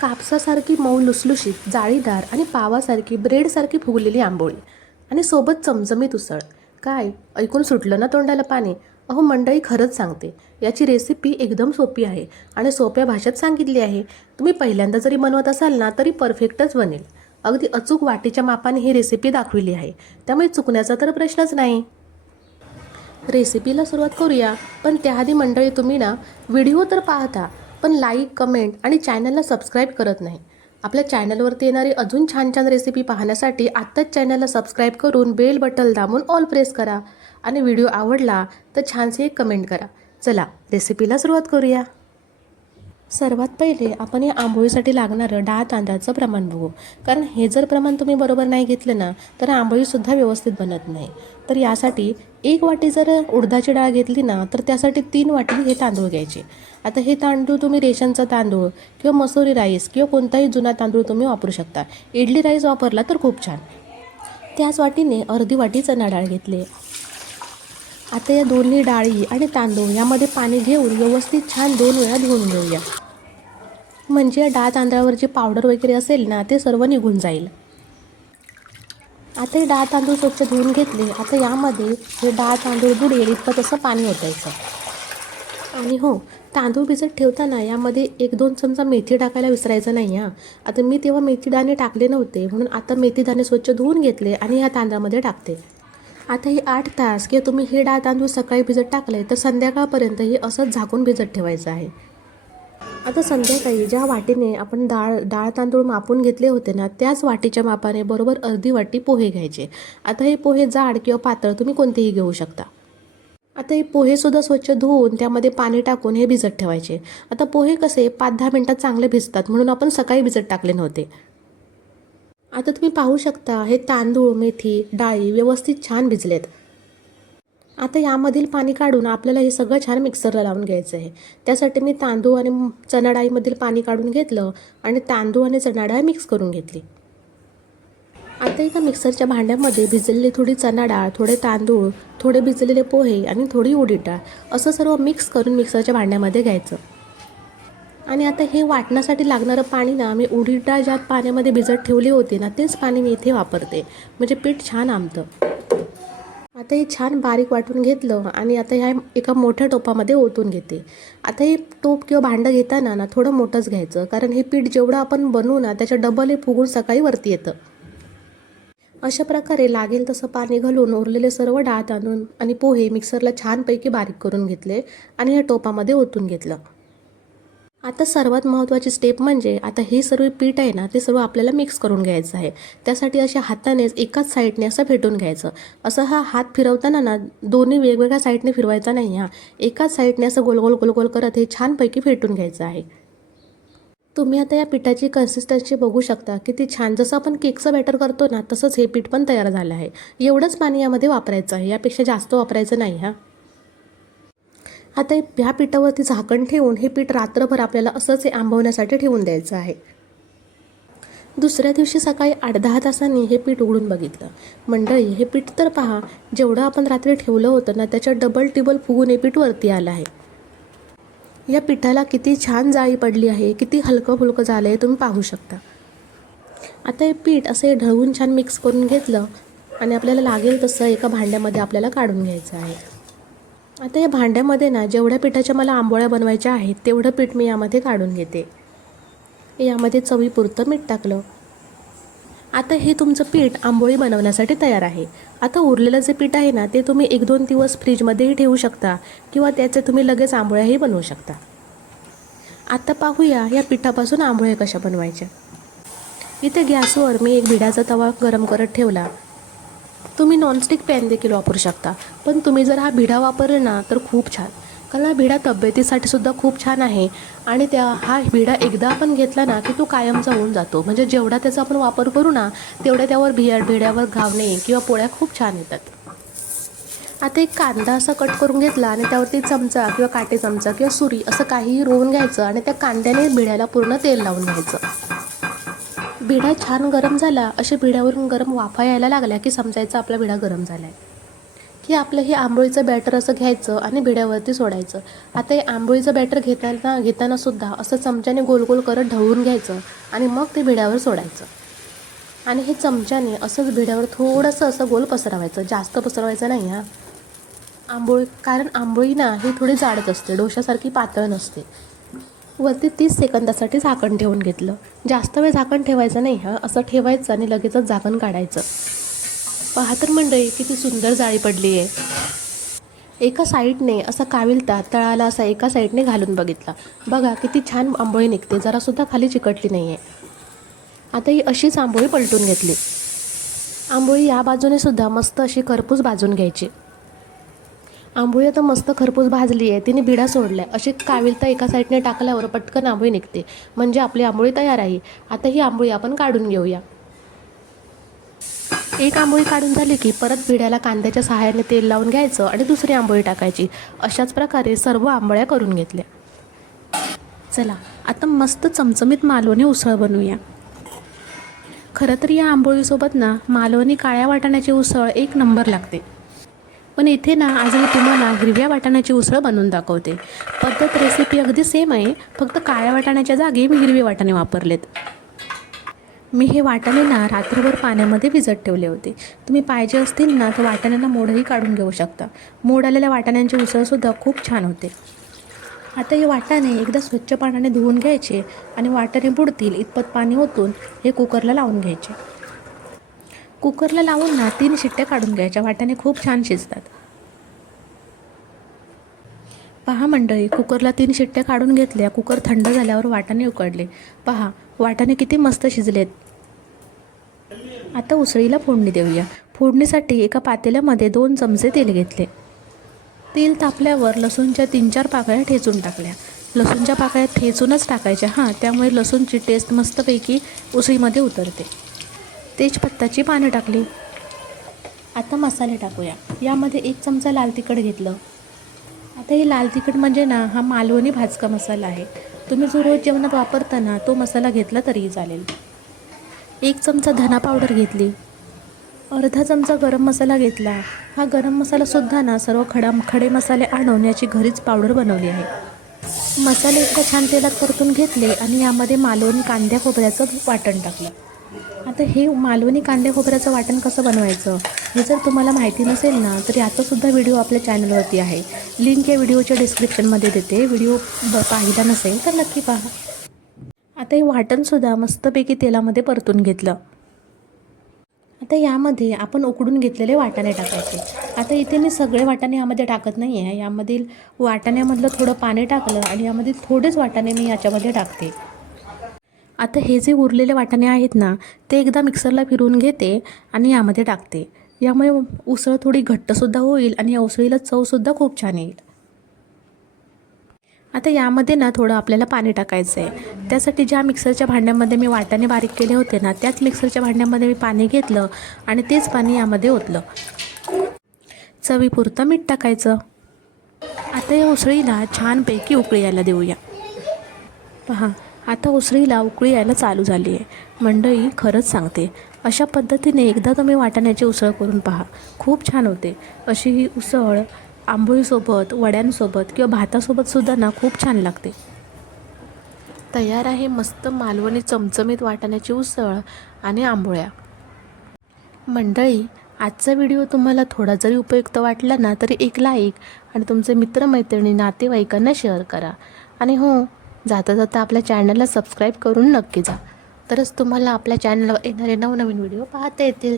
कापसासारखी मऊ लुसलुशीत, जाळीदार आणि पावासारखी ब्रेडसारखी फुगलेली आंबोळी आणि सोबत चमचमीत उसळ. काय ऐकून सुटलं ना तोंडाला पाणी? अहो मंडळी, खरंच सांगते, याची रेसिपी एकदम सोपी आहे आणि सोप्या भाषेत सांगितली आहे. तुम्ही पहिल्यांदा जरी बनवत असाल ना तरी परफेक्टच बनेल. अगदी अचूक वाटीच्या मापाने ही रेसिपी दाखविली आहे, त्यामुळे चुकण्याचा तर प्रश्नच नाही. रेसिपीला सुरुवात करूया, पण त्याआधी मंडळी, तुम्ही ना व्हिडिओ तर पाहता, पण लाईक, कमेंट आणि चॅनलला सबस्क्राईब करत नाही. आपल्या चॅनलवरती येणारी अजून छान छान रेसिपी पाहण्यासाठी आत्ताच चॅनलला सबस्क्राईब करून बेल बटन दाबून ऑल प्रेस करा आणि व्हिडिओ आवडला तर छानसे एक कमेंट करा. चला रेसिपीला सुरुवात करूया. सर्वात पहिले आपण या आंबोळीसाठी लागणारं डाळ तांदळाचं प्रमाण बघू, कारण हे जर प्रमाण तुम्ही बरोबर नाही घेतलं ना तर आंबोळीसुद्धा व्यवस्थित बनत नाही. तर यासाठी 1 वाटी जर उडदाची डाळ घेतली ना तर त्यासाठी 3 वाटी हे तांदूळ घ्यायचे. आता हे तांदूळ तुम्ही रेशनचा तांदूळ किंवा मसुरी राईस किंवा कोणताही जुना तांदूळ तुम्ही वापरू शकता. इडली राईस वापरला तर खूप छान. त्याच वाटीने अर्धी वाटी चणा डाळ घेतली. आता या दोन्ही डाळी आणि तांदूळ यामध्ये पाणी घेऊन व्यवस्थित छान 2 वेळा धुवून घेऊया, म्हणजे डाळ तांदळावर जे पावडर वगैरे असेल ना ते सर्व निघून जाईल. आता हे डाळ तांदूळ स्वच्छ धुवून घेतले. आता यामध्ये हे डाळ तांदूळ बुडेल इतकं तसं पाणी ओतायचं. आणि हो, तांदूळ भिजत ठेवताना यामध्ये 1-2 चमचा मेथी टाकायला विसरायचं नाही हां. आता मी तेव्हा मेथी दाणे टाकले नव्हते, म्हणून आता मेथी दाणे स्वच्छ धुवून घेतले आणि ह्या तांदळामध्ये टाकते. आता ही 8 तास किंवा तुम्ही हे डाळ तांदूळ सकाळी भिजत टाकले तर संध्याकाळपर्यंत हे असंच झाकून भिजत ठेवायचं आहे. आता संध्याकाळी ज्या वाटीने आपण डाळ तांदूळ मापून घेतले होते ना त्याच वाटीच्या मापाने बरोबर अर्धी वाटी पोहे घ्यायचे. आता हे पोहे जाड किंवा पातळ तुम्ही कोणतेही घेऊ शकता. आता हे पोहेसुद्धा स्वच्छ धुवून त्यामध्ये पाणी टाकून हे भिजत ठेवायचे. आता पोहे कसे 5-10 मिनटात चांगले भिजतात, म्हणून आपण सकाळी भिजत टाकले नव्हते. आता तुम्ही पाहू शकता हे तांदूळ, मेथी, डाळी व्यवस्थित छान भिजलेत. आता यामधील पाणी काढून आपल्याला हे सगळं छान मिक्सरला लावून घ्यायचं आहे. त्यासाठी मी तांदूळ आणि चणा डाळीमधील पाणी काढून घेतलं आणि तांदूळ आणि चणा डाळ मिक्स करून घेतली. आता एका मिक्सरच्या भांड्यामध्ये भिजलेली थोडी चणा डाळ, थोडे तांदूळ, थोडे भिजलेले पोहे आणि थोडी उडीद डाळ असं सर्व मिक्स करून मिक्सरच्या भांड्यामध्ये घ्यायचं. आणि आता हे वाटण्यासाठी लागणारं पाणी ना मी उडीद डाळ ज्या पाण्यामध्ये भिजत ठेवली होती ना तेच पाणी मी इथे वापरते, म्हणजे पीठ छान आंबतं. आता हे छान बारीक वाटून घेतलं आणि आता ह्या एका मोठ्या टोपामध्ये ओतून घेते. आता हे टोप किंवा भांडं घेताना ना थोडं मोठंच घ्यायचं, कारण हे पीठ जेवढं आपण बनवू ना त्याच्या डबल हे फुगून सकाळी वरती येतं. अशा प्रकारे लागेल तसं पाणी घालून उरलेले सर्व डाळ तांदूळ आणि पोहे मिक्सरला छानपैकी बारीक करून घेतले आणि या टोपामध्ये ओतून घेतलं. आता सर्वात महत्त्वाची स्टेप म्हणजे आता हे सर्व पीठ आहे ना ते सर्व आपल्याला मिक्स करून घ्यायचं आहे. त्यासाठी अशा हातानेच एकाच साईडने असं फेटून घ्यायचं. असं हा हात फिरवताना ना दोन्ही वेगवेगळ्या साईडने फिरवायचा नाही हां, एकाच साईडने असं गोल गोल गोल गोल करत हे छानपैकी फेटून घ्यायचं आहे. तुम्ही आता या पिठाची कन्सिस्टन्सी बघू शकता, किती छान. जसं आपण केकचं बॅटर करतो ना तसंच हे पीठ पण तयार झालं आहे. एवढंच पाणी यामध्ये वापरायचं आहे, यापेक्षा जास्त वापरायचं नाही हां. आता ह्या पिठावरती झाकण ठेवून हे पीठ रात्रभर आपल्याला असंच आंबवण्यासाठी ठेवून द्यायचं आहे. दुसऱ्या दिवशी सकाळी 8-10 तासांनी हे पीठ उघडून बघितलं. मंडळी, हे पीठ तर पहा, जेवढं आपण रात्री ठेवलं होतं ना त्याच्या डबल टिबल फुगून हे पीठ वरती आलं आहे. या पिठाला किती छान जाळी पडली आहे, किती हलकं फुलकं झालं आहे तुम्ही पाहू शकता. आता हे पीठ असं ढवळून छान मिक्स करून घेतलं आणि आपल्याला लागेल तसं एका भांड्यामध्ये आपल्याला काढून घ्यायचं आहे. आता या भांड्यामध्ये ना जेवढ्या पिठाच्या मला आंबोळ्या बनवायच्या आहेत तेवढं पीठ मी यामध्ये काढून घेते. यामध्ये चवीपुरतं मीठ टाकलं. आता हे तुमचं पीठ आंबोळी बनवण्यासाठी तयार आहे. आता उरलेलं जे पीठ आहे ना ते तुम्ही 1-2 दिवस फ्रीजमध्येही ठेवू शकता किंवा त्याचे तुम्ही लगेच आंबोळ्याही बनवू शकता. आता पाहूया या पिठापासून आंबोळ्या कशा बनवायच्या. इथे गॅसवर मी एक भिडाचा तवा गरम करत ठेवला. तुम्ही नॉनस्टिक पॅन देखील वापरू शकता, पण तुम्ही जर हा भिडा वापरला ना तर खूप छान, कारण हा भिडा तब्येतीसाठी सुद्धा खूप छान आहे. आणि हा भिडा एकदा आपण घेतला ना की तो कायमचा होऊन जातो, म्हणजे जेवढा त्याचा आपण वापर करू ना तेवढ्या त्यावर भिड्यावर घावणे किंवा पोळ्या खूप छान येतात. आता एक कांदा असा कट करून घेतला आणि त्यावरती चमचा किंवा काटे चमचा किंवा सुरी असं काहीही रोवून घ्यायचं आणि त्या कांद्याने भिड्याला पूर्ण तेल लावून घ्यायचं. भिडा छान गरम झाला, अशा भिड्यावरून गरम वाफा यायला लागल्या की समजायचं आपला भिडा गरम झाला आहे. की आपलं हे आंबोळीचं बॅटर असं घ्यायचं आणि भिड्यावरती सोडायचं. आता हे आंबोळीचं बॅटर घेताना सुद्धा असं चमच्याने गोल गोल करत ढवळून घ्यायचं आणि मग ते भिड्यावर सोडायचं. आणि हे चमच्याने असंच भिड्यावर थोडंसं असं गोल पसरवायचं, जास्त पसरवायचं नाही हां. कारण आंबोळी ना ही थोडी जाडच असते, डोशासारखी पातळ नसते. वरती 30 सेकंदासाठी झाकण ठेवून घेतलं. जास्त वेळ झाकण ठेवायचं नाही हां, असं ठेवायचं आणि लगेचच झाकण काढायचं. पहा तर मंडळी किती सुंदर जाळी पडली आहे. एका साईडने असा काविलता तळाला असा एका साईडने घालून बघितला. बघा किती छान आंबोळी निघते, जरासुद्धा खाली चिकटली नाही आहे. आता ही अशीच आंबोळी पलटून घेतली. आंबोळी या बाजूने सुद्धा मस्त अशी खरपूस भाजून घ्यायची. आंबोळी आता मस्त खरपूस भाजली आहे, तिने बिडा सोडलाय. अशी काविलता एका साईडने टाकल्यावर पटकन आंबोळी निघते, म्हणजे आपली आंबोळी तयार आहे. आता ही आंबोळी आपण काढून घेऊया. एक आंबोळी काढून झाली की परत भिड्याला कांद्याच्या सहाय्याने तेल लावून घ्यायचं आणि दुसरी आंबोळी टाकायची. अशाच प्रकारे सर्व आंबोळ्या करून घेतल्या. चला आता मस्त चमचमीत मालवणी उसळ बनवूया. खरं तर या आंबोळीसोबत ना मालवणी काळ्या वाटाण्याची उसळ एक नंबर लागते. पण इथे ना आज मी तुम्हाला हिरव्या वाटाण्याची उसळ बनवून दाखवते. पद्धत रेसिपी अगदी सेम आहे, फक्त काळ्या वाटाण्याच्या जागी मी हिरवे वाटाणे वापरलेत. मी हे वाटाणे ना रात्रभर पाण्यामध्ये भिजत ठेवले होते. तुम्ही पाहिजे असतील ना तर वाटाण्यांना मोडही काढून घेऊ शकता. मोड आलेल्या वाटाण्यांची उसळसुद्धा खूप छान होते. आता हे वाटाणे एकदा स्वच्छ पाण्याने धुवून घ्यायचे आणि वाटाणे बुडतील इतपत पाणी ओतून हे कुकरला लावून घ्यायचे. कुकरला लावून ना 3 शिट्ट्या काढून घ्यायच्या. वाटाणे खूप छान शिजतात. पहा मंडळी, कुकरला 3 शिट्ट्या काढून घेतल्या. कुकर थंड झाल्यावर वाटाणे उकडले. पहा वाटाणे किती मस्त शिजलेत. आता उसळीला फोडणी देऊया. फोडणीसाठी एका पातेल्यामध्ये 2 चमचे तेल घेतले. तेल तापल्यावर लसूणच्या 3-4 पाकळ्या ठेचून टाकल्या. लसूणच्या पाकळ्या ठेचूनच टाकायच्या हां, त्यामुळे लसूणची टेस्ट मस्तपैकी उसळीमध्ये उतरते. तेजपत्ताची पानं टाकली. आता मसाले टाकूया. यामध्ये 1 चमचा लाल तिखट घेतलं. आता हे लाल तिखट म्हणजे ना हा मालवणी भाजका मसाला आहे. तुम्ही जो रोज जेवणात वापरता ना तो मसाला घेतला तरीही चालेल. 1 चमचा धना पावडर घेतली. अर्धा चमचा गरम मसाला घेतला. हा गरम मसालासुद्धा ना सर्व खडे मसाले आणून याची घरीच पावडर बनवली आहे. मसाले एकदा छान तेलात परतून घेतले आणि यामध्ये मालवणी कांद्या खोबऱ्याचं वाटण टाकलं. आता हे मालवणी कांद्या खोबऱ्याचं वाटण कसं बनवायचं हे जर तुम्हाला माहिती नसेल ना तर याचासुद्धा व्हिडिओ आपल्या चॅनलवरती आहे. लिंक या व्हिडिओच्या डिस्क्रिप्शनमध्ये देते. व्हिडिओ पाहिला नसेल तर नक्की पहा. आता हे वाटणसुद्धा मस्तपैकी तेलामध्ये परतून घेतलं. आता यामध्ये आपण उकडून घेतलेले वाटाणे टाकायचे. आता इथे मी सगळे वाटाणे यामध्ये टाकत नाही आहे. यामधील वाटाण्यामधलं थोडं पाणी टाकलं आणि यामध्ये थोडेच वाटाणे मी याच्यामध्ये टाकते. आता हे जे उरलेले वाटाणे आहेत ना ते एकदा मिक्सरला फिरवून घेते आणि यामध्ये टाकते. यामुळे उसळ थोडी घट्टसुद्धा होईल आणि या उसळीला चवसुद्धा खूप छान येईल. आता यामध्ये ना थोडं आपल्याला पाणी टाकायचं आहे. त्यासाठी ज्या मिक्सरच्या भांड्यामध्ये मी वाटाणे बारीक केले होते ना त्याच मिक्सरच्या भांड्यामध्ये मी पाणी घेतलं आणि तेच पाणी यामध्ये ओतलं. चवीपुरतं मीठ टाकायचं. आता या उसळीला छानपैकी उकळी यायला देऊया. पहा आता उसळीला उकळी यायला चालू झाली आहे. मंडळी खरंच सांगते, अशा पद्धतीने एकदा तुम्ही वाटाण्याची उसळ करून पहा, खूप छान होते. अशी ही उसळ आंबोळीसोबत, वड्यांसोबत किंवा भातासोबतसुद्धा ना खूप छान लागते. तयार आहे मस्त मालवणी चमचमीत वाटाण्याची उसळ आणि आंबोळ्या. मंडळी आजचा व्हिडिओ तुम्हाला थोडा जरी उपयुक्त वाटला ना तरी एक लाईक आणि तुमचे मित्रमैत्रिणी नातेवाईकांना शेअर करा. आणि हो, जाता जाता आपल्या चॅनलला सबस्क्राईब करून नक्की जा, तरच तुम्हाला आपल्या चॅनलवर येणारे नवनवीन व्हिडिओ पाहता येतील.